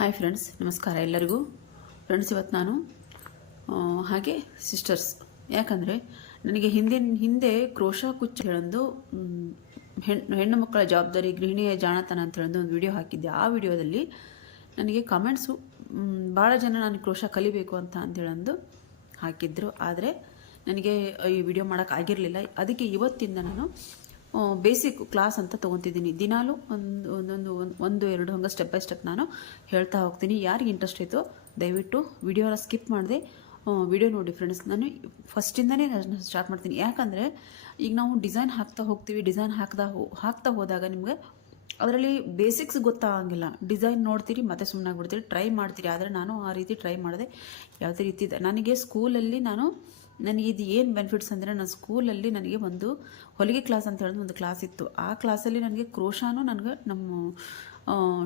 Hi friends, ನಮಸ್ಕಾರ ಎಲ್ಲರಿಗೂ. Friends, ಇವತ್ತು ನಾನು ಹಾಗೆ ಸಿಸ್ಟರ್ಸ್, ಯಾಕಂದರೆ ನನಗೆ ಹಿಂದೆ ಕ್ರೋಶಾ ಕುಚ್ಚು ಹೇಳೊಂದು ಹೆಣ್ಣು ಮಕ್ಕಳ ಜವಾಬ್ದಾರಿ ಗೃಹಿಣಿಯ ಜಾಣತನ ಅಂತ ಹೇಳೊಂದು ಒಂದು ವಿಡಿಯೋ ಹಾಕಿದ್ದೆ. ಆ ವಿಡಿಯೋದಲ್ಲಿ ನನಗೆ ಕಮೆಂಟ್ಸು ಭಾಳ ಜನ ನಾನು ಕ್ರೋಶಾ ಕಲಿಬೇಕು ಅಂತ ಹೇಳೊಂದು ಹಾಕಿದ್ರು. ಆದರೆ ನನಗೆ ಈ ವಿಡಿಯೋ ಮಾಡೋಕ್ಕಾಗಿರಲಿಲ್ಲ. ಅದಕ್ಕೆ ಇವತ್ತಿಂದ ನಾನು ಬೇಸಿಕ್ ಕ್ಲಾಸ್ ಅಂತ ತೊಗೊತಿದ್ದೀನಿ. ದಿನಾಲೂ ಒಂದು ಎರಡು ಹಂಗೆ ಸ್ಟೆಪ್ ಬೈ ಸ್ಟೆಪ್ ನಾನು ಹೇಳ್ತಾ ಹೋಗ್ತೀನಿ. ಯಾರಿಗೆ ಇಂಟ್ರೆಸ್ಟ್ ಐತೋ ದಯವಿಟ್ಟು ವಿಡಿಯೋನ ಸ್ಕಿಪ್ ಮಾಡಿದೆ ವಿಡಿಯೋ ನೋಡಿ ಫ್ರೆಂಡ್ಸ್. ನಾನು ಫಸ್ಟಿಂದನೇ ಸ್ಟಾರ್ಟ್ ಮಾಡ್ತೀನಿ. ಯಾಕಂದರೆ ಈಗ ನಾವು ಡಿಸೈನ್ ಹಾಕ್ತಾ ಹೋಗ್ತೀವಿ. ಡಿಸೈನ್ ಹಾಕ್ತಾ ಹೋದಾಗ ನಿಮಗೆ ಅದರಲ್ಲಿ ಬೇಸಿಕ್ಸ್ ಗೊತ್ತಾಗಂಗಿಲ್ಲ. ಡಿಸೈನ್ ನೋಡ್ತೀರಿ ಮತ್ತೆ ಸುಮ್ಮನೆ ಆಗ್ಬಿಡ್ತೀರಿ, ಟ್ರೈ ಮಾಡ್ತೀರಿ. ಆದರೆ ನಾನು ಆ ರೀತಿ ಟ್ರೈ ಮಾಡಿದೆ. ಯಾವುದೇ ರೀತಿ ನನಗೆ ಸ್ಕೂಲಲ್ಲಿ ನನಗೆ ಇದು ಏನು ಬೆನಿಫಿಟ್ಸ್ ಅಂದರೆ, ನನ್ನ ಸ್ಕೂಲಲ್ಲಿ ನನಗೆ ಒಂದು ಹೊಲಿಗೆ ಕ್ಲಾಸ್ ಅಂತ ಹೇಳಿದ್ರೆ ಒಂದು ಕ್ಲಾಸ್ ಇತ್ತು. ಆ ಕ್ಲಾಸಲ್ಲಿ ನನಗೆ ಕ್ರೋಶಾನು ನನಗೆ ನಮ್ಮ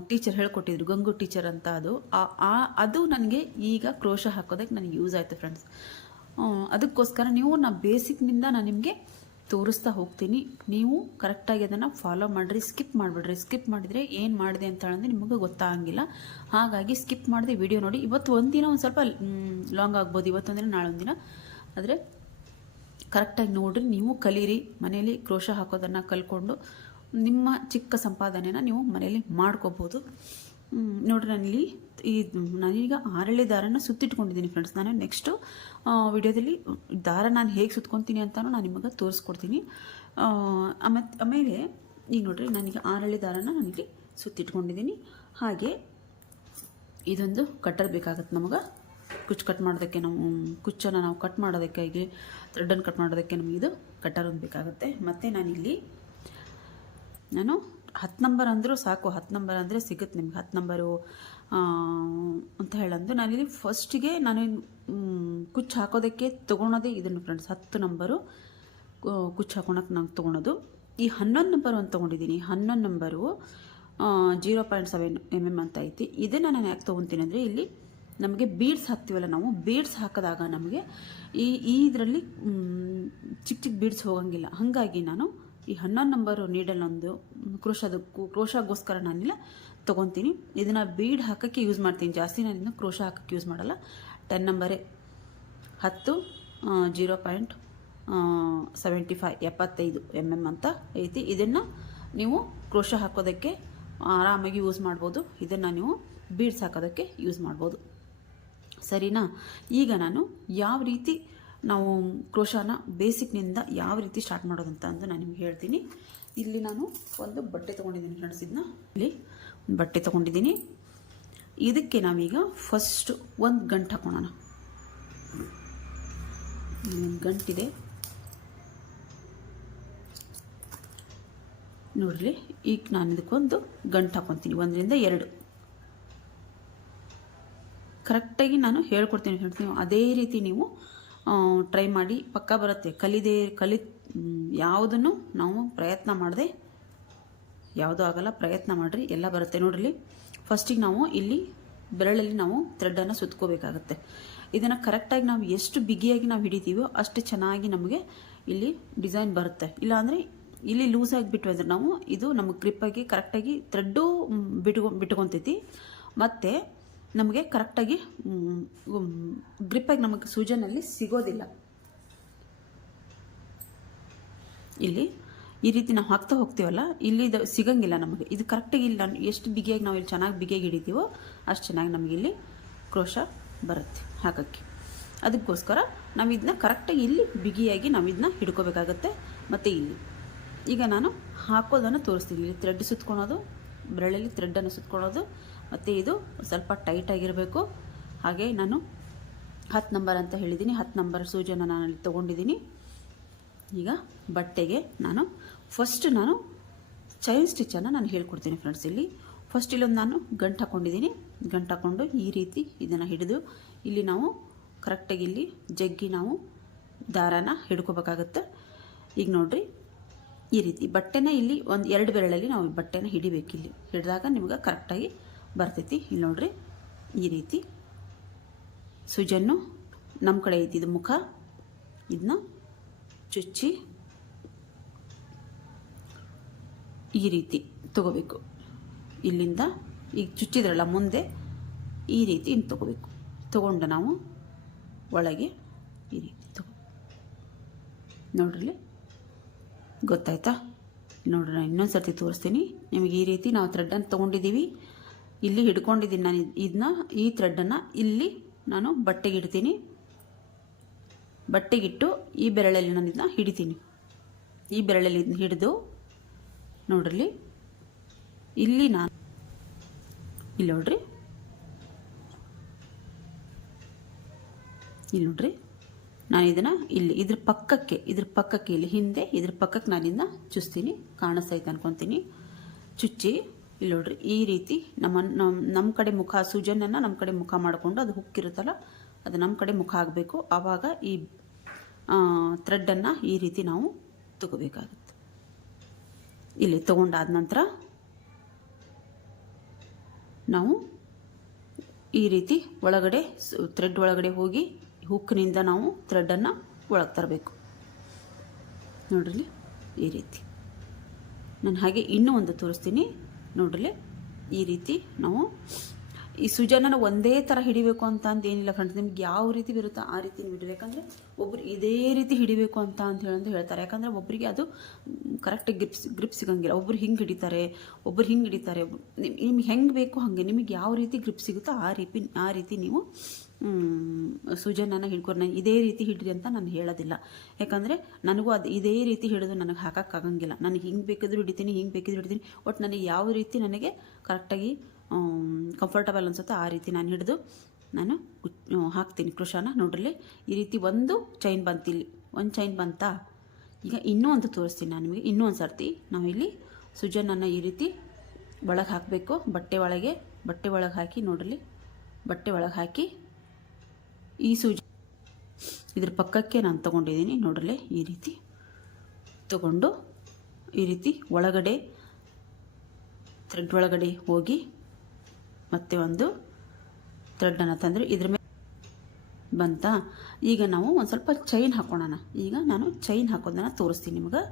ಟೀಚರ್ ಹೇಳ್ಕೊಟ್ಟಿದ್ರು, ಗಂಗು ಟೀಚರ್ ಅಂತ. ಅದು ನನಗೆ ಈಗ ಕ್ರೋಶ ಹಾಕೋದಕ್ಕೆ ನನಗೆ ಯೂಸ್ ಆಯಿತು ಫ್ರೆಂಡ್ಸ್. ಅದಕ್ಕೋಸ್ಕರ ಬೇಸಿಕ್ನಿಂದ ನಾನು ನಿಮಗೆ ತೋರಿಸ್ತಾ ಹೋಗ್ತೀನಿ. ನೀವು ಕರೆಕ್ಟಾಗಿ ಅದನ್ನು ಫಾಲೋ ಮಾಡಿರಿ, ಸ್ಕಿಪ್ ಮಾಡಿಬಿಡ್ರಿ. ಸ್ಕಿಪ್ ಮಾಡಿದರೆ ಏನು ಮಾಡಿದೆ ಅಂತ ಹೇಳಿದ್ರೆ ನಿಮಗೆ ಗೊತ್ತಾಗಂಗಿಲ್ಲ. ಹಾಗಾಗಿ ಸ್ಕಿಪ್ ಮಾಡಿದೆ ವಿಡಿಯೋ ನೋಡಿ. ಇವತ್ತು ಒಂದಿನ ಒಂದು ಸ್ವಲ್ಪ ಲಾಂಗ್ ಆಗ್ಬೋದು, ಇವತ್ತೊಂದಿನ ನಾಳೊಂದಿನ. ಆದರೆ ಕರೆಕ್ಟಾಗಿ ನೋಡಿರಿ, ನೀವು ಕಲೀರಿ. ಮನೇಲಿ ಕ್ರೋಶ ಹಾಕೋದನ್ನು ಕಲ್ತ್ಕೊಂಡು ನಿಮ್ಮ ಚಿಕ್ಕ ಸಂಪಾದನೆನ ನೀವು ಮನೇಲಿ ಮಾಡ್ಕೋಬೋದು. ನೋಡಿರಿ, ನಾನೀಗ ಆರಳೆ ದಾರನ ಸುತ್ತಿಟ್ಕೊಂಡಿದ್ದೀನಿ ಫ್ರೆಂಡ್ಸ್. ನಾನು ನೆಕ್ಸ್ಟು ವಿಡಿಯೋದಲ್ಲಿ ದಾರ ನಾನು ಹೇಗೆ ಸುತ್ಕೊತೀನಿ ಅಂತಲೂ ನಾನು ನಿಮಗೆ ತೋರಿಸ್ಕೊಡ್ತೀನಿ. ಆಮೇಲೆ ಈಗ ನೋಡಿರಿ, ನಾನೀಗ ಆರಳೆ ದಾರನ ನಾನಿಲ್ಲಿ ಸುತ್ತಿಟ್ಕೊಂಡಿದ್ದೀನಿ. ಹಾಗೆ ಇದೊಂದು ಕಟ್ಟರ್ ಬೇಕಾಗತ್ತೆ ನಮಗೆ. ಕುಚ್ಚು ಕಟ್ ಮಾಡೋದಕ್ಕೆ, ಕುಚ್ಚನ್ನು ನಾವು ಕಟ್ ಮಾಡೋದಕ್ಕೆ, ಹೀಗೆ ಥ್ರೆಡನ್ನು ಕಟ್ ಮಾಡೋದಕ್ಕೆ ನಮಗೆ ಇದು ಕಟ್ಟರ್ ಒಂದು ಬೇಕಾಗುತ್ತೆ. ಮತ್ತು ನಾನು 10 ನಂಬರ್ ಅಂದರೂ ಸಾಕು. 10 ನಂಬರ್ ಅಂದರೆ ಸಿಗುತ್ತೆ ನಿಮ್ಗೆ. 10 ನಂಬರು ಅಂತ ಹೇಳಂದು ನಾನಿಲ್ಲಿ ಫಸ್ಟಿಗೆ ನಾನು ಕುಚ್ಚು ಹಾಕೋದಕ್ಕೆ ತೊಗೊಳೋದೇ ಇದನ್ನು ಫ್ರೆಂಡ್ಸ್. 10 ನಂಬರು ಕುಚ್ಚು ಹಾಕೊಳಕ್ಕೆ ನಾನು ತೊಗೊಳೋದು. ಈ 11 ನಂಬರು ಅಂತ ತೊಗೊಂಡಿದ್ದೀನಿ. 11 ನಂಬರು 0.7 mm ಅಂತ ಐತಿ. ಇದನ್ನು ನಾನು ಯಾಕೆ ತೊಗೊತೀನಿ ಅಂದರೆ, ಇಲ್ಲಿ ನಮಗೆ ಬೀಡ್ಸ್ ಹಾಕ್ತೀವಲ್ಲ, ನಾವು ಬೀಡ್ಸ್ ಹಾಕಿದಾಗ ನಮಗೆ ಇದರಲ್ಲಿ ಚಿಕ್ಕ ಚಿಕ್ಕ ಬೀಡ್ಸ್ ಹೋಗಂಗಿಲ್ಲ. ಹಾಗಾಗಿ ನಾನು ಈ 11 ನಂಬರು ನೀಡಲ್ಲೊಂದು ಕ್ರೋಶಾಗೋಸ್ಕರ ನಾನಿಲ್ಲ ತೊಗೊತೀನಿ. ಇದನ್ನು ಬೀಡ್ ಹಾಕೋಕ್ಕೆ ಯೂಸ್ ಮಾಡ್ತೀನಿ. ಜಾಸ್ತಿ ನಾನು ಇದನ್ನು ಕ್ರೋಶ ಹಾಕೋಕ್ಕೆ ಯೂಸ್ ಮಾಡಲ್ಲ. 10 ನಂಬರೇ 10 0.75 mm ಅಂತ ಐತಿ. ಇದನ್ನು ನೀವು ಕ್ರೋಶ ಹಾಕೋದಕ್ಕೆ ಆರಾಮಾಗಿ ಯೂಸ್ ಮಾಡ್ಬೋದು. ಇದನ್ನು ನೀವು ಬೀಡ್ಸ್ ಹಾಕೋದಕ್ಕೆ ಯೂಸ್ ಮಾಡ್ಬೋದು. ಸರಿನಾ? ಈಗ ನಾನು ಯಾವ ರೀತಿ ನಾವು ಕ್ರೋಶಾನ ಬೇಸಿಕ್ನಿಂದ ಯಾವ ರೀತಿ ಸ್ಟಾರ್ಟ್ ಮಾಡೋದಂತ ನಾನು ನಿಮ್ಗೆ ಹೇಳ್ತೀನಿ. ಇಲ್ಲಿ ನಾನು ಒಂದು ಬಟ್ಟೆ ತೊಗೊಂಡಿದ್ದೀನಿ ಫ್ರೆಂಡ್ಸ್. ಇಲ್ಲಿ ಒಂದು ಬಟ್ಟೆ ತೊಗೊಂಡಿದ್ದೀನಿ. ಇದಕ್ಕೆ ನಾವೀಗ ಫಸ್ಟ್ ಒಂದು ಗಂಟು ಹಾಕೋಣ. ಗಂಟಿದೆ ನೋಡ್ರಿ. ಈಗ ನಾನು ಇದಕ್ಕೊಂದು ಗಂಟು ಹಾಕೊತೀನಿ, 1ರಿಂದ 2. ಕರೆಕ್ಟಾಗಿ ನಾನು ಹೇಳ್ಕೊಡ್ತೀನಿ ಫ್ರೆಂಡ್ಸ್. ನೀವು ಅದೇ ರೀತಿ ನೀವು ಟ್ರೈ ಮಾಡಿ, ಪಕ್ಕ ಬರುತ್ತೆ. ಯಾವುದನ್ನು ನಾವು ಪ್ರಯತ್ನ ಮಾಡದೆ ಯಾವುದೂ ಆಗಲ್ಲ. ಪ್ರಯತ್ನ ಮಾಡಿರಿ, ಎಲ್ಲ ಬರುತ್ತೆ. ನೋಡ್ರಿ, ಫಸ್ಟಿಗೆ ನಾವು ಇಲ್ಲಿ ಬೆರಳಲ್ಲಿ ನಾವು ಥ್ರೆಡನ್ನು ಸುತ್ಕೋಬೇಕಾಗತ್ತೆ. ಇದನ್ನು ಕರೆಕ್ಟಾಗಿ ನಾವು ಎಷ್ಟು ಬಿಗಿಯಾಗಿ ನಾವು ಹಿಡಿತೀವೋ ಅಷ್ಟು ಚೆನ್ನಾಗಿ ನಮಗೆ ಇಲ್ಲಿ ಡಿಸೈನ್ ಬರುತ್ತೆ. ಇಲ್ಲಾಂದರೆ ಇಲ್ಲಿ ಲೂಸ್ ಆಗಿಬಿಟ್ವಿ ಅಂದರೆ ನಾವು ಇದು ನಮಗೆ ಗ್ರಿಪ್ಪಾಗಿ ಕರೆಕ್ಟಾಗಿ ಥ್ರೆಡ್ಡು ಬಿಟ್ಕೊತೈತಿ. ಮತ್ತು ನಮಗೆ ಕರೆಕ್ಟಾಗಿ ಗ್ರಿಪ್ಪಾಗಿ ನಮಗೆ ಸೂಜನಲ್ಲಿ ಸಿಗೋದಿಲ್ಲ. ಇಲ್ಲಿ ಈ ರೀತಿ ನಾವು ಹಾಕ್ತಾ ಹೋಗ್ತೀವಲ್ಲ, ಇಲ್ಲಿ ಇದು ಸಿಗಂಗಿಲ್ಲ ನಮಗೆ. ಇದು ಕರೆಕ್ಟಾಗಿ ಇಲ್ಲಿ ನಾನು ಎಷ್ಟು ಬಿಗಿಯಾಗಿ ನಾವು ಇಲ್ಲಿ ಚೆನ್ನಾಗಿ ಬಿಗಿಯಾಗಿ ಹಿಡಿತೀವೋ ಅಷ್ಟು ಚೆನ್ನಾಗಿ ನಮಗೆ ಇಲ್ಲಿ ಕ್ರೋಶ ಬರುತ್ತೆ ಹಾಕೋಕ್ಕೆ. ಅದಕ್ಕೋಸ್ಕರ ನಾವು ಇದನ್ನ ಕರೆಕ್ಟಾಗಿ ಇಲ್ಲಿ ಬಿಗಿಯಾಗಿ ನಾವು ಇದನ್ನ ಹಿಡ್ಕೋಬೇಕಾಗತ್ತೆ. ಮತ್ತು ಇಲ್ಲಿ ಈಗ ನಾನು ಹಾಕೋದನ್ನು ತೋರಿಸ್ತೀನಿ. ಇಲ್ಲಿ ಥ್ರೆಡ್ ಸುತ್ಕೊಳೋದು, ಬೆರಳಲ್ಲಿ ಥ್ರೆಡ್ಡನ್ನು ಸುತ್ಕೊಳ್ಳೋದು, ಮತ್ತು ಇದು ಸ್ವಲ್ಪ ಟೈಟಾಗಿರಬೇಕು. ಹಾಗೆ ನಾನು 10 ನಂಬರ್ ಅಂತ ಹೇಳಿದ್ದೀನಿ. 10 ನಂಬರ್ ಸೂಜನ್ನು ನಾನು ಅಲ್ಲಿ ತೊಗೊಂಡಿದ್ದೀನಿ. ಈಗ ಬಟ್ಟೆಗೆ ನಾನು ಚೈನ್ ಸ್ಟಿಚ್ಚನ್ನು ನಾನು ಹೇಳ್ಕೊಡ್ತೀನಿ ಫ್ರೆಂಡ್ಸ್. ಇಲ್ಲಿ ಫಸ್ಟ್ ಇಲ್ಲೊಂದು ನಾನು ಗಂಟು ಹಾಕ್ಕೊಂಡಿದ್ದೀನಿ. ಗಂಟು ಹಾಕ್ಕೊಂಡು ಈ ರೀತಿ ಇದನ್ನು ಹಿಡಿದು ಇಲ್ಲಿ ನಾವು ಕರೆಕ್ಟಾಗಿ ಇಲ್ಲಿ ಜಗ್ಗಿ ನಾವು ದಾರಾನ ಹಿಡ್ಕೋಬೇಕಾಗತ್ತೆ. ಈಗ ನೋಡಿರಿ, ಈ ರೀತಿ ಬಟ್ಟೆನ ಇಲ್ಲಿ 2 ಬೆರಳಲ್ಲಿ ನಾವು ಬಟ್ಟೆನ ಹಿಡಿಬೇಕು. ಇಲ್ಲಿ ಹಿಡಿದಾಗ ನಿಮ್ಗೆ ಕರೆಕ್ಟಾಗಿ ಬರ್ತೈತಿ. ಇಲ್ಲಿ ನೋಡ್ರಿ, ಈ ರೀತಿ ಸುಜನ್ನು ನಮ್ಮ ಕಡೆ ಐತಿ ಇದು ಮುಖ. ಇದನ್ನ ಚುಚ್ಚಿ ಈ ರೀತಿ ತಗೋಬೇಕು. ಇಲ್ಲಿಂದ ಈಗ ಚುಚ್ಚಿದ್ರಲ್ಲ ಮುಂದೆ ಈ ರೀತಿ ಇನ್ನು ತೊಗೋಬೇಕು. ತೊಗೊಂಡು ನಾವು ಒಳಗೆ ಈ ರೀತಿ ನೋಡ್ರಿ, ಗೊತ್ತಾಯ್ತಾ? ನೋಡ್ರಿ, ನಾನು ಇನ್ನೊಂದು ಸರ್ತಿ ತೋರಿಸ್ತೀನಿ ನಿಮಗೆ. ಈ ರೀತಿ ನಾವು ಥ್ರೆಡ್ಡನ್ನು ತೊಗೊಂಡಿದ್ದೀವಿ, ಇಲ್ಲಿ ಹಿಡ್ಕೊಂಡಿದ್ದೀನಿ ನಾನು ಇದನ್ನ. ಈ ಥ್ರೆಡ್ಡನ್ನು ಇಲ್ಲಿ ನಾನು ಬಟ್ಟೆಗೆ ಇಡ್ತೀನಿ. ಬಟ್ಟೆಗಿಟ್ಟು ಈ ಬೆರಳಲ್ಲಿ ನಾನು ಇದನ್ನ ಹಿಡಿತೀನಿ. ಈ ಬೆರಳಲ್ಲಿ ಇದನ್ನ ಹಿಡಿದು ನೋಡ್ರಿ, ಇಲ್ಲಿ ನಾನು ಇಲ್ಲಿ ನೋಡ್ರಿ, ಇಲ್ಲಿ ನೋಡ್ರಿ, ನಾನು ಇದನ್ನು ಇಲ್ಲಿ ಇದ್ರ ಪಕ್ಕಕ್ಕೆ ಇಲ್ಲಿ ಹಿಂದೆ ಇದ್ರ ಪಕ್ಕಕ್ಕೆ ನಾನು ಇದನ್ನ ಚುಚ್ತೀನಿ. ಕಾಣಿಸ್ತೈತೆ ಅನ್ಕೊತೀನಿ. ಚುಚ್ಚಿ ಇಲ್ಲಿ ನೋಡ್ರಿ, ಈ ರೀತಿ ನಮ್ಮ ಕಡೆ ಮುಖ, ಸೂಜನನ್ನು ನಮ್ಮ ಕಡೆ ಮುಖ ಮಾಡಿಕೊಂಡು ಅದು ಹುಕ್ಕಿರುತ್ತಲ್ಲ ಅದು ನಮ್ಮ ಕಡೆ ಮುಖ ಆಗಬೇಕು. ಆವಾಗ ಈ ಥ್ರೆಡ್ಡನ್ನು ಈ ರೀತಿ ನಾವು ತಗೋಬೇಕಾಗುತ್ತೆ. ಇಲ್ಲಿ ತಗೊಂಡಾದ ನಂತರ ನಾವು ಈ ರೀತಿ ಒಳಗಡೆ ಥ್ರೆಡ್ ಒಳಗಡೆ ಹೋಗಿ ಹುಕ್ನಿಂದ ನಾವು ಥ್ರೆಡ್ಡನ್ನು ಒಳಗೆ ತರಬೇಕು. ನೋಡ್ರಿ, ಈ ರೀತಿ ನಾನು ಹಾಗೆ ಇನ್ನೂ ಒಂದು ತೋರಿಸ್ತೀನಿ. ನೋಡ್ರಿ, ಈ ರೀತಿ ನಾವು ಈ ಸುಜನನ ಒಂದೇ ಥರ ಹಿಡಿಬೇಕು ಅಂತ ಏನಿಲ್ಲ ಫ್ರೆಂಡ್ಸ್. ನಿಮ್ಗೆ ಯಾವ ರೀತಿ ಬರುತ್ತೋ ಆ ರೀತಿ ನೀವು ಹಿಡಿಬೇಕಂದ್ರೆ ಒಬ್ರು ಇದೇ ರೀತಿ ಹಿಡಿಬೇಕು ಅಂತ ಹೇಳ್ತಾರೆ. ಯಾಕಂದರೆ ಒಬ್ಬರಿಗೆ ಅದು ಕರೆಕ್ಟಾಗಿ ಗ್ರಿಪ್ ಸಿಗೋಂಗಿಲ್ಲ. ಒಬ್ರು ಹಿಂಗೆ ಹಿಡಿತಾರೆ, ಒಬ್ರು ಹಿಂಗೆ ಹಿಡಿತಾರೆ. ನಿಮ್ಗೆ ಹೆಂಗೆ ಬೇಕು ಹಾಗೆ, ನಿಮಗೆ ಯಾವ ರೀತಿ ಗ್ರಿಪ್ ಸಿಗುತ್ತೋ ಆ ರೀತಿ ನೀವು ಸುಜನನ ಹಿಡ್ಕೊಂಡು, ನಾನು ಇದೇ ರೀತಿ ಹಿಡಿರಿ ಅಂತ ನಾನು ಹೇಳೋದಿಲ್ಲ. ಯಾಕಂದರೆ ನನಗೂ ಅದು ಇದೇ ರೀತಿ ಹಿಡಿದು ನನಗೆ ಹಾಕೋಕ್ಕಾಗಂಗಿಲ್ಲ. ನನಗೆ ಹಿಂಗೆ ಬೇಕಿದ್ರು ಹಿಡಿತೀನಿ, ಹಿಂಗೆ ಬೇಕಿದ್ರು ಹಿಡಿತೀನಿ. ಒಟ್ಟು ನನಗೆ ಯಾವ ರೀತಿ ನನಗೆ ಕರೆಕ್ಟಾಗಿ ಕಂಫರ್ಟಬಲ್ ಅನಿಸುತ್ತೋ ಆ ರೀತಿ ನಾನು ಹಿಡಿದು ನಾನು ಹಾಕ್ತೀನಿ ಕ್ರೋಶಾನ. ನೋಡ್ರಿ, ಈ ರೀತಿ ಒಂದು ಚೈನ್ ಬಂತು, ಇಲ್ಲಿ ಒಂದು ಚೈನ್ ಬಂತಾ. ಈಗ ಇನ್ನೂ ಒಂದು ತೋರಿಸ್ತೀನಿ ನಾನು ನಿಮಗೆ. ಇನ್ನೂ ಒಂದು ಸರ್ತಿ ನಾವು ಇಲ್ಲಿ ಸುಜನನ್ನು ಈ ರೀತಿ ಒಳಗೆ ಹಾಕಬೇಕು. ಬಟ್ಟೆ ಒಳಗೆ ಹಾಕಿ ನೋಡ್ರಿ, ಬಟ್ಟೆ ಒಳಗೆ ಹಾಕಿ ಈ ಇದ್ರ ಪಕ್ಕಕ್ಕೆ ನಾನು ತೊಗೊಂಡಿದ್ದೀನಿ. ನೋಡ್ರಿ, ಈ ರೀತಿ ತಗೊಂಡು ಈ ರೀತಿ ಒಳಗಡೆ ಥ್ರೆಡ್ ಒಳಗಡೆ ಹೋಗಿ ಮತ್ತೆ ಒಂದು ಥ್ರೆಡ್ಡನ್ನು ತಂದರೆ ಇದ್ರ ಮೇಲೆ ಬಂತಾ. ಈಗ ನಾವು ಒಂದು ಸ್ವಲ್ಪ ಚೈನ್ ಹಾಕೋಣ. ಈಗ ನಾನು ಚೈನ್ ಹಾಕೋದನ್ನು ತೋರಿಸ್ತೀನಿ ನಿಮ್ಗೆ.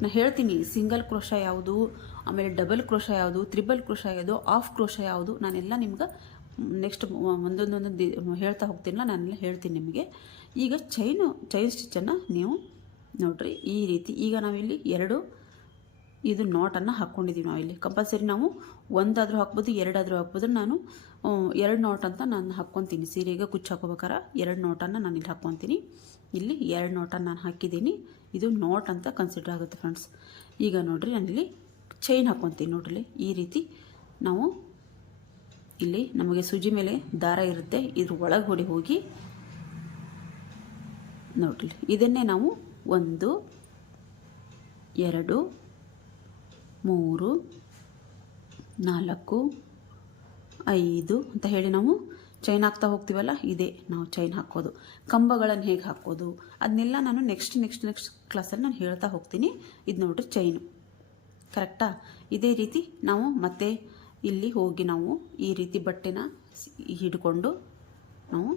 ನಾನು ಹೇಳ್ತೀನಿ ಸಿಂಗಲ್ ಕ್ರೋಶ ಯಾವುದು, ಆಮೇಲೆ ಡಬಲ್ ಕ್ರೋಶ ಯಾವುದು, ತ್ರಿಬಲ್ ಕ್ರೋಶ ಯಾವುದು, ಆಫ್ ಕ್ರೋಶ ಯಾವುದು, ನಾನೆಲ್ಲ ನಿಮ್ಗೆ ನೆಕ್ಸ್ಟ್ ಒಂದೊಂದು ಹೇಳ್ತಾ ಹೋಗ್ತೀನಲ್ಲ, ನಾನೆಲ್ಲ ಹೇಳ್ತೀನಿ ನಿಮಗೆ. ಈಗ ಚೈನ್ ಸ್ಟಿಚ್ಚನ್ನು ನೀವು ನೋಡ್ರಿ, ಈ ರೀತಿ. ಈಗ ನಾವಿಲ್ಲಿ ಇದು ನಾಟನ್ನು ಹಾಕ್ಕೊಂಡಿದ್ದೀವಿ. ನಾವಿಲ್ಲಿ ಕಂಪಲ್ಸರಿ ನಾವು ಒಂದಾದರೂ ಹಾಕ್ಬೋದು, ಎರಡಾದರೂ ಹಾಕ್ಬೋದು. ನಾನು 2 ನಾಟ್ ಅಂತ ನಾನು ಹಾಕ್ಕೊತೀನಿ. ಸೀರೆಗೆ ಕುಚ್ಚು ಹಾಕೋಬೇಕಾರೆ 2 ನಾಟನ್ನು ನಾನು ಇಲ್ಲಿ ಹಾಕ್ಕೊತೀನಿ. ಇಲ್ಲಿ 2 ನಾಟನ್ನು ನಾನು ಹಾಕಿದ್ದೀನಿ. ಇದು ನಾಟ್ ಅಂತ ಕನ್ಸಿಡರ್ ಆಗುತ್ತೆ ಫ್ರೆಂಡ್ಸ್. ಈಗ ನೋಡ್ರಿ, ನಾನಿಲ್ಲಿ ಚೈನ್ ಹಾಕ್ಕೊತೀನಿ. ನೋಡ್ರಿ, ಈ ರೀತಿ ನಾವು ಇಲ್ಲಿ ನಮಗೆ ಸೂಜಿ ಮೇಲೆ ದಾರ ಇರುತ್ತೆ, ಇದ್ರ ಒಳಗೆ ಹೋಗಿ ನೋಡ್ರಿ, ಇದನ್ನೇ ನಾವು 1 2 3 4 5 ಅಂತ ಹೇಳಿ ನಾವು ಚೈನ್ ಹಾಕ್ತಾ ಹೋಗ್ತೀವಲ್ಲ, ಇದೇ ನಾವು ಚೈನ್ ಹಾಕೋದು. ಕಂಬಗಳನ್ನು ಹೇಗೆ ಹಾಕೋದು ಅದನ್ನೆಲ್ಲ ನಾನು ನೆಕ್ಸ್ಟ್ ಕ್ಲಾಸಲ್ಲಿ ನಾನು ಹೇಳ್ತಾ ಹೋಗ್ತೀನಿ. ಇದು ನೋಡ್ರಿ ಚೈನು, ಕರೆಕ್ಟಾ? ಇದೇ ರೀತಿ ನಾವು ಮತ್ತೆ ಇಲ್ಲಿ ಹೋಗಿ ನಾವು ಈ ರೀತಿ ಬಟ್ಟೆನ ಹಿಡ್ಕೊಂಡು ನಾವು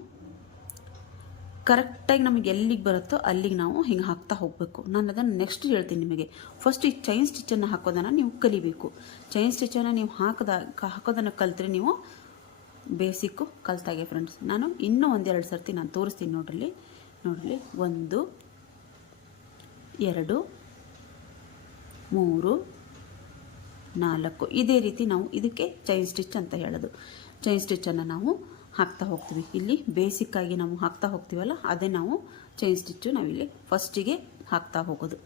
ಕರೆಕ್ಟಾಗಿ ನಮಗೆ ಎಲ್ಲಿಗೆ ಬರುತ್ತೋ ಅಲ್ಲಿಗೆ ನಾವು ಹಿಂಗೆ ಹಾಕ್ತಾ ಹೋಗಬೇಕು. ನಾನು ಅದನ್ನು ನೆಕ್ಸ್ಟ್ ಹೇಳ್ತೀನಿ ನಿಮಗೆ. ಫಸ್ಟ್ ಈ ಚೈನ್ ಸ್ಟಿಚ್ಚನ್ನು ಹಾಕೋದನ್ನು ನೀವು ಕಲಿಬೇಕು. ಚೈನ್ ಸ್ಟಿಚ್ಚನ್ನು ನೀವು ಹಾಕೋದನ್ನು ಕಲಿತ್ರೆ ನೀವು ಬೇಸಿಕ್ಕು ಕಲ್ತಾಗೆ ಫ್ರೆಂಡ್ಸ್. ನಾನು ಇನ್ನೂ 1-2 ಸರ್ತಿ ನಾನು ತೋರಿಸ್ತೀನಿ. ನೋಡ್ರಿ 1 2 3 4 ಇದೇ ರೀತಿ ನಾವು ಇದಕ್ಕೆ ಚೈನ್ ಸ್ಟಿಚ್ ಅಂತ ಹೇಳೋದು. ಚೈನ್ ಸ್ಟಿಚ್ಚನ್ನು ನಾವು ಹಾಕ್ತಾ ಹೋಗ್ತೀವಿ. ಇಲ್ಲಿ ಬೇಸಿಕ್ಕಾಗಿ ನಾವು ಹಾಕ್ತಾ ಹೋಗ್ತೀವಲ್ಲ, ಅದೇ ನಾವು ಚೈನ್ ಸ್ಟಿಚ್ಚು ನಾವಿಲ್ಲಿ ಫಸ್ಟಿಗೆ ಹಾಕ್ತಾ ಹೋಗೋದು.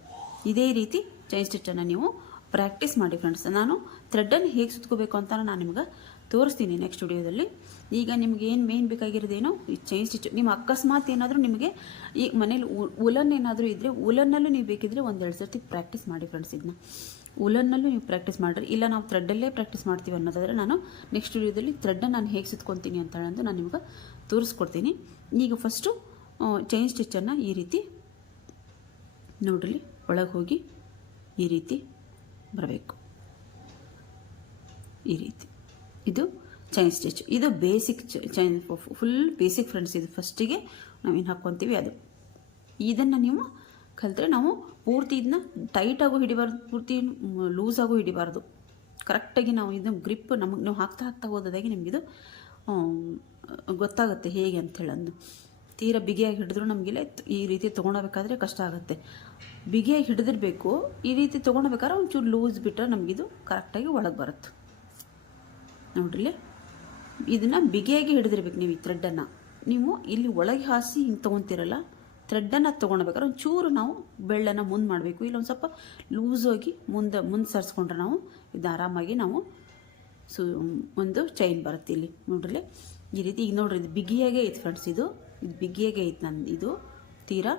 ಇದೇ ರೀತಿ ಚೈನ್ ಸ್ಟಿಚ್ಚನ್ನು ನೀವು ಪ್ರಾಕ್ಟೀಸ್ ಮಾಡಿ ಫ್ರೆಂಡ್ಸ್. ನಾನು ಥ್ರೆಡ್ಡನ್ನು ಹೇಗೆ ಸುತ್ಕೋಬೇಕು ಅಂತ ನಾನು ನಿಮ್ಗೆ ತೋರಿಸ್ತೀನಿ ನೆಕ್ಸ್ಟ್ ವಿಡಿಯೋದಲ್ಲಿ. ಈಗ ನಿಮ್ಗೆ ಏನು ಮೇನ್ ಬೇಕಾಗಿರೋದೇನೋ ಈ ಚೈನ್ ಸ್ಟಿಚ್. ನಿಮ್ಮ ಅಕಸ್ಮಾತ್ ಏನಾದರೂ ನಿಮಗೆ ಈ ಮನೇಲಿ ಉಲನ್ ಏನಾದರೂ ಇದ್ದರೆ ಉಲನ್ನಲ್ಲೂ ನೀವು ಬೇಕಿದ್ರೆ 1-2 ಸರ್ತಿ ಪ್ರಾಕ್ಟೀಸ್ ಮಾಡಿ ಫ್ರೆಂಡ್ಸ್. ಇದನ್ನ ಉಲನ್ನಲ್ಲೂ ನೀವು ಪ್ರಾಕ್ಟೀಸ್ ಮಾಡಿರಿ. ಇಲ್ಲ ನಾವು ಥ್ರೆಡ್ಡಲ್ಲೇ ಪ್ರಾಕ್ಟೀಸ್ ಮಾಡ್ತೀವಿ ಅನ್ನೋದಾದರೆ ನಾನು ನೆಕ್ಸ್ಟ್ ವಿಡಿಯೋದಲ್ಲಿ ಥ್ರೆಡ್ಡನ್ನು ನಾನು ಹೇಗೆ ಸುತ್ಕೊತೀನಿ ಅಂತ ಹೇಳೋದು ನಾನು ನಿಮ್ಗೆ ತೋರಿಸ್ಕೊಡ್ತೀನಿ. ಈಗ ಫಸ್ಟು ಚೈನ್ ಸ್ಟಿಚ್ಚನ್ನು ಈ ರೀತಿ ನೋಡ್ರಿ, ಒಳಗೆ ಹೋಗಿ ಈ ರೀತಿ ಬರಬೇಕು. ಈ ರೀತಿ ಇದು ಚೈನ್ ಸ್ಟಿಚ್. ಇದು basic chain, full basic friends. ಇದು ಫಸ್ಟಿಗೆ ನಾವೇನು ಹಾಕ್ಕೊತೀವಿ ಅದು. ಇದನ್ನು ನೀವು ಕಲಿತ್ರೆ ನಾವು ಪೂರ್ತಿ ಇದನ್ನ ಟೈಟಾಗೂ ಹಿಡಿಬಾರ್ದು, ಪೂರ್ತಿ ಲೂಸಾಗೂ ಹಿಡಿಬಾರ್ದು. ಕರೆಕ್ಟಾಗಿ ನಾವು ಇದು ಗ್ರಿಪ್ ನಮಗೆ ನಾವು ಹಾಕ್ತಾ ಹೋದಾಗೆ ನಿಮಗಿದು ಗೊತ್ತಾಗುತ್ತೆ ಹೇಗೆ ಅಂಥೇಳಂದು. ತೀರಾ ಬಿಗಿಯಾಗಿ ಹಿಡಿದ್ರು ನಮಗೆಲ್ಲ ಈ ರೀತಿ ತೊಗೊಳಬೇಕಾದ್ರೆ ಕಷ್ಟ ಆಗುತ್ತೆ. ಬಿಗಿಯಾಗಿ ಹಿಡಿದಿರಬೇಕು. ಈ ರೀತಿ ತೊಗೊಳ್ಬೇಕಾದ್ರೆ ಒಂಚೂರು ಲೂಸ್ ಬಿಟ್ಟರೆ ನಮಗಿದು ಕರೆಕ್ಟಾಗಿ ಒಳಗೆ ಬರುತ್ತೆ. ನೋಡ್ರಿ, ಇದನ್ನು ಬಿಗಿಯಾಗಿ ಹಿಡಿದಿರ್ಬೇಕು ನೀವು. ಈ ಥ್ರೆಡ್ಡನ್ನು ನೀವು ಇಲ್ಲಿ ಒಳಗೆ ಹಾಸಿ ಹಿಂಗೆ ತೊಗೊತೀರಲ್ಲ, ಥ್ರೆಡ್ಡನ್ನು ತೊಗೊಳ್ಬೇಕಾದ್ರೆ ಒಂಚೂರು ನಾವು ಬೆಳ್ಳನ್ನು ಮುಂದೆ ಮಾಡಬೇಕು. ಇಲ್ಲ ಒಂದು ಸ್ವಲ್ಪ ಲೂಸ್ ಹೋಗಿ ಮುಂದೆ ಸರಿಸ್ಕೊಂಡ್ರೆ ನಾವು ಇದು ಆರಾಮಾಗಿ ನಾವು ಒಂದು ಚೈನ್ ಬರುತ್ತೆ. ಇಲ್ಲಿ ನೋಡ್ರಿ ಈ ರೀತಿ. ಈಗ ನೋಡ್ರಿ ಇದು ಬಿಗಿಯಾಗೇ ಐತೆ ಫ್ರೆಂಡ್ಸ್, ಇದು ಬಿಗಿಯಾಗೇ ಐತೆ ಇದು ತೀರಾ.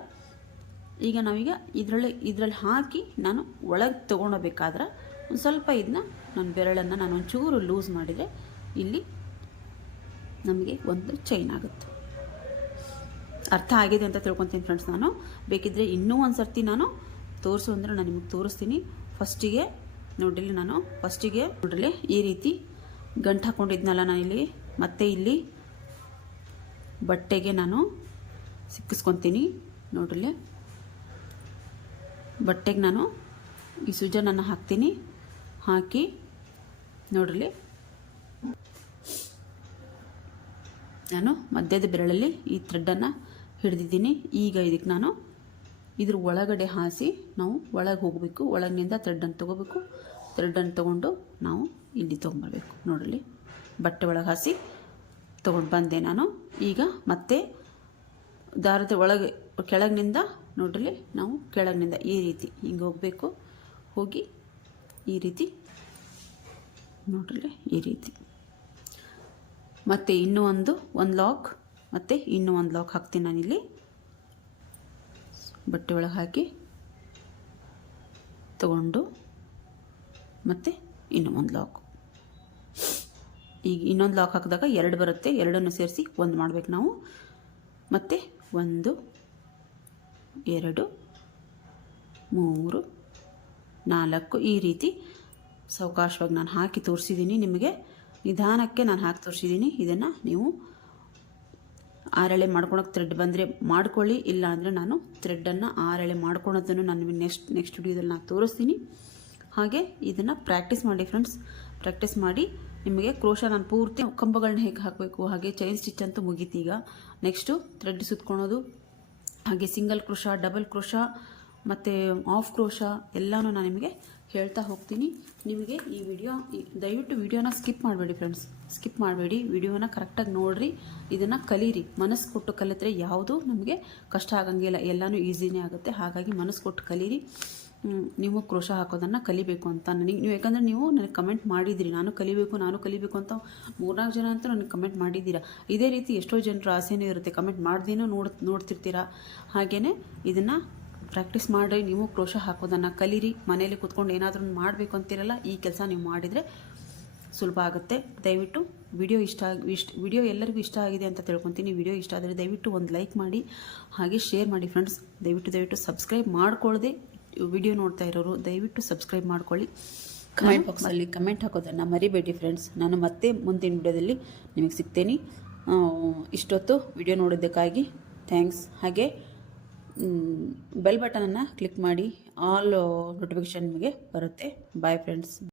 ಈಗ ನಾವೀಗ ಇದರಲ್ಲಿ ಹಾಕಿ ನಾನು ಒಳಗೆ ತೊಗೊಳ್ಬೇಕಾದ್ರೆ ಒಂದು ಸ್ವಲ್ಪ ಇದನ್ನ ನನ್ನ ಬೆರಳನ್ನು ನಾನು ಒಂಚೂರು ಲೂಸ್ ಮಾಡಿದರೆ ಇಲ್ಲಿ ನಮಗೆ ಒಂದು ಚೈನ್ ಆಗುತ್ತೆ. ಅರ್ಥ ಆಗಿದೆ ಅಂತ ತಿಳ್ಕೊತೀನಿ ಫ್ರೆಂಡ್ಸ್. ನಾನು ಬೇಕಿದ್ದರೆ ಇನ್ನೂ ಒಂದು ಸರ್ತಿ ನಾನು ತೋರಿಸು ಅಂದರೆ ನಾನು ನಿಮಗೆ ತೋರಿಸ್ತೀನಿ. ಫಸ್ಟಿಗೆ ನೋಡ್ರಿ, ನಾನು ಫಸ್ಟಿಗೆ ನೋಡ್ರಿ ಈ ರೀತಿ ಗಂಟು ಹಾಕ್ಕೊಂಡಿದ್ನಲ್ಲ ನಾನು ಇಲ್ಲಿ, ಮತ್ತೆ ಇಲ್ಲಿ ಬಟ್ಟೆಗೆ ನಾನು ಸಿಕ್ಕಿಸ್ಕೊತೀನಿ. ನೋಡ್ರಿ, ಬಟ್ಟೆಗೆ ನಾನು ಈ ಸುಜನನ್ನು ಹಾಕ್ತೀನಿ. ಹಾಕಿ ನೋಡ್ರಿ, ನಾನು ಮಧ್ಯದ ಬೆರಳಲ್ಲಿ ಈ ಥ್ರೆಡ್ಡನ್ನು ಹಿಡಿದಿದ್ದೀನಿ. ಈಗ ಇದಕ್ಕೆ ನಾನು ಇದ್ರ ಒಳಗಡೆ ಹಾಸಿ ನಾವು ಒಳಗೆ ಹೋಗಬೇಕು. ಒಳಗಿನಿಂದ ಥ್ರೆಡ್ಡನ್ನು ತೊಗೋಬೇಕು. ಥ್ರೆಡ್ಡನ್ನು ತೊಗೊಂಡು ನಾವು ಇಲ್ಲಿ ತೊಗೊಂಬರ್ಬೇಕು. ನೋಡ್ರಿ, ಬಟ್ಟೆ ಒಳಗೆ ಹಾಸಿ ತೊಗೊಂಡು ಬಂದೆ ನಾನು. ಈಗ ಮತ್ತೆ ದಾರದ ಒಳಗೆ ಕೆಳಗಿನಿಂದ ನೋಡ್ರಿ, ನಾವು ಕೆಳಗಿನಿಂದ ಈ ರೀತಿ ಹಿಂಗೆ ಹೋಗಬೇಕು. ಹೋಗಿ ಈ ರೀತಿ ನೋಡ್ರಿ, ಈ ರೀತಿ ಮತ್ತು ಇನ್ನೂ ಒಂದು ಲಾಕ್, ಮತ್ತು ಇನ್ನೂ ಒಂದು ಲಾಕ್ ಹಾಕ್ತೀನಿ ನಾನಿಲ್ಲಿ. ಬಟ್ಟೆ ಒಳಗೆ ಹಾಕಿ ತಗೊಂಡು ಮತ್ತು ಇನ್ನೂ ಒಂದು ಲಾಕ್. ಈಗ ಇನ್ನೊಂದು ಲಾಕ್ ಹಾಕಿದಾಗ 2 ಬರುತ್ತೆ. ಎರಡನ್ನು ಸೇರಿಸಿ ಒಂದು ಮಾಡಬೇಕು ನಾವು. ಮತ್ತು 1 2 3 4 ಈ ರೀತಿ ಸಾವಕಾಶವಾಗಿ ನಾನು ಹಾಕಿ ತೋರಿಸಿದ್ದೀನಿ ನಿಮಗೆ. ನಿಧಾನಕ್ಕೆ ನಾನು ಹಾಕಿ ತೋರಿಸಿದ್ದೀನಿ. ಇದನ್ನು ನೀವು ಆರೆಳೆ ಮಾಡ್ಕೊಳಕ್ಕೆ ಥ್ರೆಡ್ ಬಂದರೆ ಮಾಡ್ಕೊಳ್ಳಿ. ಇಲ್ಲ ಅಂದರೆ ನಾನು ಥ್ರೆಡ್ಡನ್ನು ಆರೆಳೆ ಮಾಡ್ಕೊಳೋದನ್ನು ನಾನು ನೆಕ್ಸ್ಟ್ ವಿಡಿಯೋದಲ್ಲಿ ನಾನು ತೋರಿಸ್ತೀನಿ. ಹಾಗೆ ಇದನ್ನು ಪ್ರಾಕ್ಟೀಸ್ ಮಾಡಿ ಫ್ರೆಂಡ್ಸ್. ಪ್ರಾಕ್ಟೀಸ್ ಮಾಡಿ ನಿಮಗೆ ಕ್ರೋಶ ನಾನು ಪೂರ್ತಿ ಕಂಬಗಳನ್ನ ಹೇಗೆ ಹಾಕಬೇಕು, ಹಾಗೆ ಚೈನ್ ಸ್ಟಿಚ್ ಅಂತೂ ಮುಗೀತು. ಈಗ ನೆಕ್ಸ್ಟು ಥ್ರೆಡ್ ಸುತ್ಕೊಳೋದು, ಹಾಗೆ ಸಿಂಗಲ್ ಕ್ರೋಶ, ಡಬಲ್ ಕ್ರೋಶ ಮತ್ತು ಆಫ್ ಕ್ರೋಶ ಎಲ್ಲನೂ ನಾನು ನಿಮಗೆ ಹೇಳ್ತಾ ಹೋಗ್ತೀನಿ. ನಿಮಗೆ ಈ ವಿಡಿಯೋ ದಯವಿಟ್ಟು ವಿಡಿಯೋನ ಸ್ಕಿಪ್ ಮಾಡಬೇಡಿ ಫ್ರೆಂಡ್ಸ್. ಸ್ಕಿಪ್ ಮಾಡಬೇಡಿ, ವಿಡಿಯೋನ ಕರೆಕ್ಟಾಗಿ ನೋಡಿರಿ. ಇದನ್ನು ಕಲೀರಿ. ಮನಸ್ಸು ಕೊಟ್ಟು ಕಲಿತ್ರೆ ಯಾವುದೂ ನಮಗೆ ಕಷ್ಟ ಆಗಂಗಿಲ್ಲ, ಎಲ್ಲನೂ ಈಸಿನೇ ಆಗುತ್ತೆ. ಹಾಗಾಗಿ ಮನಸ್ಸು ಕೊಟ್ಟು ಕಲೀರಿ. ನೀವು ಕ್ರೋಶ ಹಾಕೋದನ್ನು ಕಲಿಬೇಕು ಅಂತ ನೀವು, ಯಾಕಂದರೆ ನೀವು ನನಗೆ ಕಮೆಂಟ್ ಮಾಡಿದ್ದೀರಿ, ನಾನು ಕಲಿಬೇಕು ಅಂತ 3-4 ಜನ ಅಂತ ನನಗೆ ಕಮೆಂಟ್ ಮಾಡಿದ್ದೀರಾ. ಇದೇ ರೀತಿ ಎಷ್ಟೋ ಜನರ ಆಸೆನೂ ಇರುತ್ತೆ, ಕಮೆಂಟ್ ಮಾಡ್ದೇನೋ ನೋಡ್ತಿರ್ತೀರಾ. ಹಾಗೆಯೇ ಇದನ್ನು ಪ್ರಾಕ್ಟೀಸ್ ಮಾಡಿ ನೀವು ಕ್ರೋಶ ಹಾಕೋದನ್ನು ಕಲೀರಿ. ಮನೇಲಿ ಕೂತ್ಕೊಂಡು ಏನಾದರೂ ಮಾಡಬೇಕು ಅಂತಿರಲ್ಲ, ಈ ಕೆಲಸ ನೀವು ಮಾಡಿದರೆ ಸುಲಭ ಆಗುತ್ತೆ. ದಯವಿಟ್ಟು ವಿಡಿಯೋ ಎಲ್ಲರಿಗೂ ಇಷ್ಟ ಆಗಿದೆ ಅಂತ ತಿಳ್ಕೊತೀನಿ. ವಿಡಿಯೋ ಇಷ್ಟ ಆದರೆ ದಯವಿಟ್ಟು ಒಂದು ಲೈಕ್ ಮಾಡಿ, ಹಾಗೆ ಶೇರ್ ಮಾಡಿ ಫ್ರೆಂಡ್ಸ್. ದಯವಿಟ್ಟು ಸಬ್ಸ್ಕ್ರೈಬ್ ಮಾಡ್ಕೊಳ್ಳದೆ ವಿಡಿಯೋ ನೋಡ್ತಾ ಇರೋರು ದಯವಿಟ್ಟು ಸಬ್ಸ್ಕ್ರೈಬ್ ಮಾಡ್ಕೊಳ್ಳಿ. ಕಮೆಂಟ್ ಬಾಕ್ಸಲ್ಲಿ ಕಮೆಂಟ್ ಹಾಕೋದನ್ನು ಮರಿಬೇಡಿ ಫ್ರೆಂಡ್ಸ್. ನಾನು ಮತ್ತೆ ಮುಂದಿನ ವಿಡಿಯೋದಲ್ಲಿ ನಿಮಗೆ ಸಿಗ್ತೇನೆ. ಇಷ್ಟೊತ್ತು ವಿಡಿಯೋ ನೋಡೋದಕ್ಕಾಗಿ ಥ್ಯಾಂಕ್ಸ್. ಹಾಗೆ ಬೆಲ್ ಬಟನನ್ನು ಕ್ಲಿಕ್ ಮಾಡಿ, ಆಲ್ ನೋಟಿಫಿಕೇಷನ್ ನಿಮಗೆ ಬರುತ್ತೆ. Bye friends.